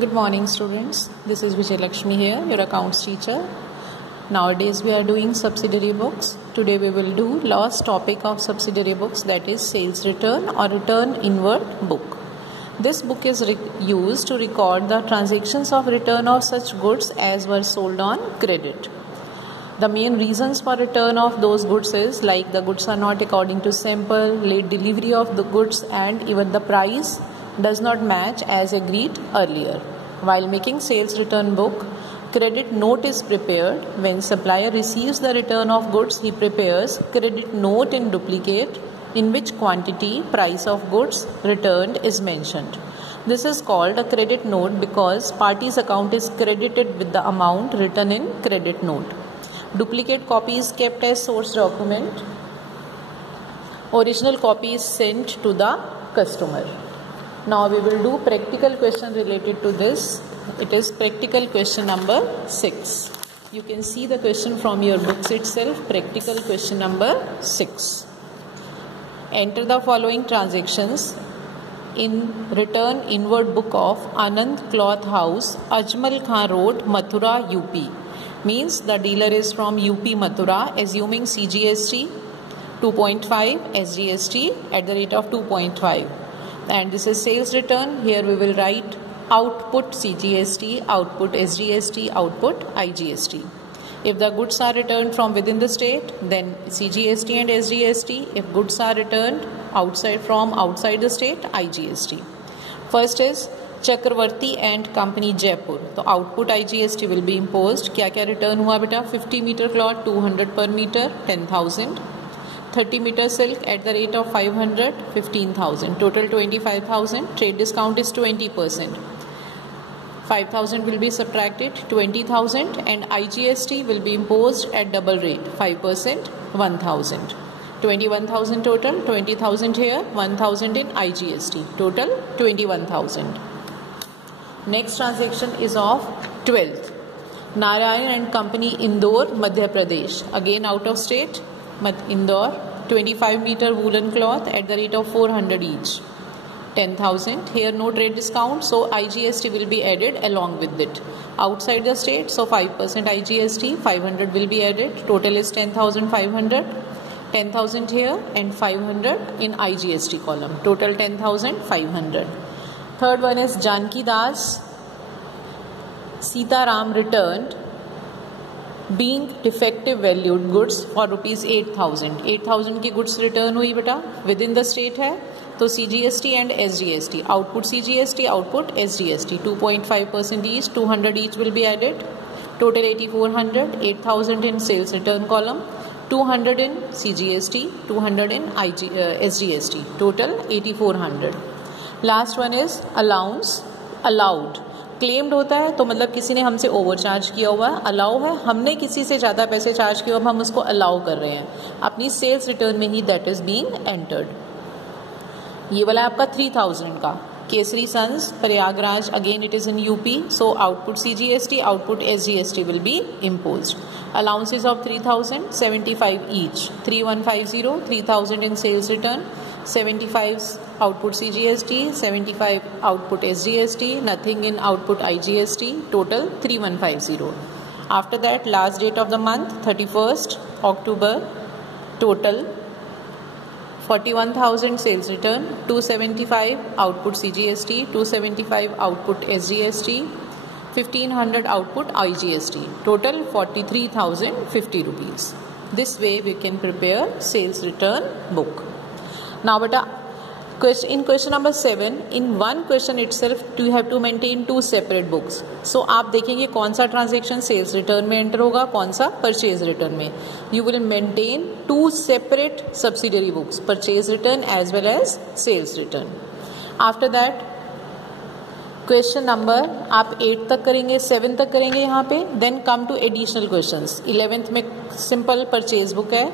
Good morning, students. This is Vijay Lakshmi here, your accounts teacher. Nowadays we are doing subsidiary books. Today we will do last topic of subsidiary books, that is sales return or return inward book. This book is used to record the transactions of return of such goods as were sold on credit. The main reasons for return of those goods is like the goods are not according to sample, late delivery of the goods, and even the price does not match as agreed earlier. While making sales return book, credit note is prepared. When supplier receives the return of goods, he prepares credit note in duplicate in which quantity, price of goods returned is mentioned. This is called a credit note because party's account is credited with the amount written in credit note. Duplicate copy is kept as source document. Original copy is sent to the customer. Now we will do practical question related to this. It is practical question number 6. You can see the question from your books itself. Practical question number 6. Enter the following transactions in return inward book of Anand Cloth House, Ajmal Khan Road, Mathura, UP. Means the dealer is from UP Mathura, assuming CGST 2.5, SGST at the rate of 2.5. And this is sales return. Here we will write output CGST, output SGST, output IGST. If the goods are returned from within the state, then CGST and SGST. If goods are returned outside the state, IGST. First is Chakravarti and Company Jaipur. So output IGST will be imposed. क्या क्या return हुआ बेटा? 50 meter cloth 200 per meter 10,000. 30 meter silk at the rate of 500 15,000. Total 25,000. Trade discount is 20%. 5,000 will be subtracted, 20,000, and IGST will be imposed at double rate 5%, 1,000. 21,000 total, 20,000 here, 1,000 in IGST. Total 21,000. Next transaction is of 12th. Narayan and Company Indore, Madhya Pradesh. Again out of state, Indore. 25 meter woolen cloth at the rate of 400 each. 10,000. Here no trade discount, so IGST will be added along with it. Outside the state, so 5% IGST, 500 will be added. Total is 10,500. 10,000 here and 500 in IGST column. Total 10,500. Third one is Janki Das Sitaram returned being defective valued goods for rupees 8,000. 8,000 की goods return हुई बेटा, within the state है, तो CGST and SGST. Output CGST, output SGST. 2.5% each, 200 each will be added. Total 8,400. 8,000 in sales return column. 200 in CGST, 200 in SGST. Total 8,400. Last one is allowance, allowed. Claimed होता है तो मतलब किसी ने हमसे over charge किया हुआ है, अलाउ है हमने किसी से ज़्यादा पैसे चार्ज किए, अब हम उसको अलाउ कर रहे हैं अपनी सेल्स रिटर्न में ही, दैट इज बीइंग एंटर्ड. ये वाला आपका 3,000 का Kesari sons Prayagraj, again it is in UP, so output CGST, output SGST will be imposed. Allowances of 3,000, 75 each. 3,150, 3,000 in sales return, 75 output CGST, 75 output SGST, nothing in output IGST. Total 3,150. After that, last date of the month 31st October. Total 41,000 sales return, 275 output CGST, 275 output SGST, 1,500 output IGST. Total 43,050 rupees. This way we can prepare sales return book. Now beta, in question number 7, in one question itself you have to maintain two separate books. So आप देखेंगे कौन सा transaction sales return में एंटर होगा, कौन सा purchase return में. You will maintain two separate subsidiary books, purchase return as well as sales return. After that question number आप 8 तक करेंगे, 7 तक करेंगे यहाँ पे. Then come to additional questions. 11th में सिंपल परचेज बुक है,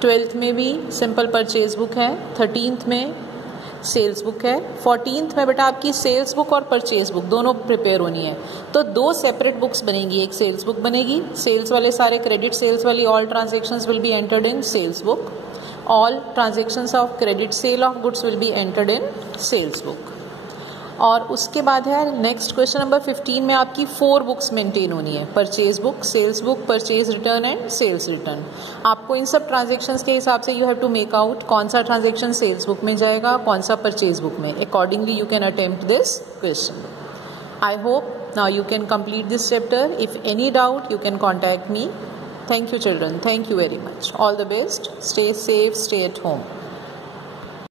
12th में भी सिंपल परचेज बुक है, 13th में सेल्स बुक है, 14th में बेटा आपकी सेल्स बुक और परचेज बुक दोनों प्रिपेयर होनी है. तो दो सेपरेट बुक्स बनेगी, एक सेल्स बुक बनेगी, सेल्स वाले सारे क्रेडिट सेल्स वाली all transactions will be entered in sales book, all transactions of credit sale of goods will be entered in sales book. और उसके बाद है नेक्स्ट क्वेश्चन नंबर 15 में आपकी 4 बुक्स मेंटेन होनी है, purchase book, sales book, purchase return and sales return. आपको इन सब ट्रांजेक्शन्स के हिसाब से you have to make out कौन सा ट्रांजेक्शन सेल्स बुक में जाएगा, कौन सा परचेज बुक में। Accordingly you can attempt this question. I hope now you can complete this chapter. If any doubt you can contact me. Thank you children, thank you very much. All the best, stay safe, stay at home.